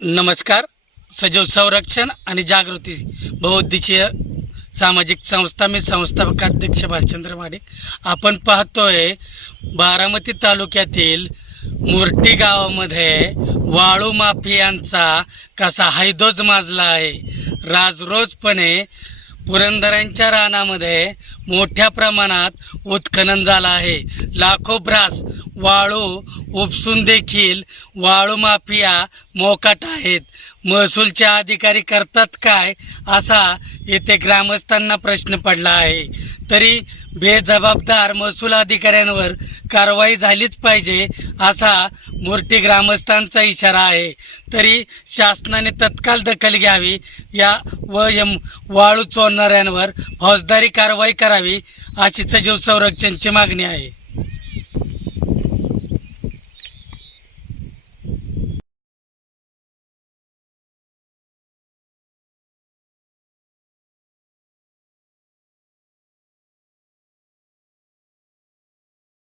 नमस्कार. सजीव संरक्षण आणि जागृती बहुउद्देशीय सामाजिक संस्था मी संस्थापक अध्यक्ष भालचंद्र माडे आपण पाहतोय बारामती तालुक्यातील मोर्टी गावामध्ये वाळू माफियांचा कसा हैदोज माजला आहे. राजरोजपणे पुरंदरांच्या रानामध्ये मोठ्या प्रमाणात उत्खनन झालं आहे. लाखो ब्रास वाळू उपसून देखील वाळू माफिया मोकाट आहेत. महसूलचे अधिकारी करतात काय असा येथे ग्रामस्थांना प्रश्न पडला आहे. तरी बेजबाबदार महसूल अधिकाऱ्यांवर कारवाई झालीच पाहिजे असा मूर्ती ग्रामस्थांचा इशारा आहे. तरी शासनाने तत्काल दखल घ्यावी या व यम वाळू चोरणाऱ्यांवर फौजदारी कारवाई करावी अशी सजीव संरक्षणची मागणी आहे.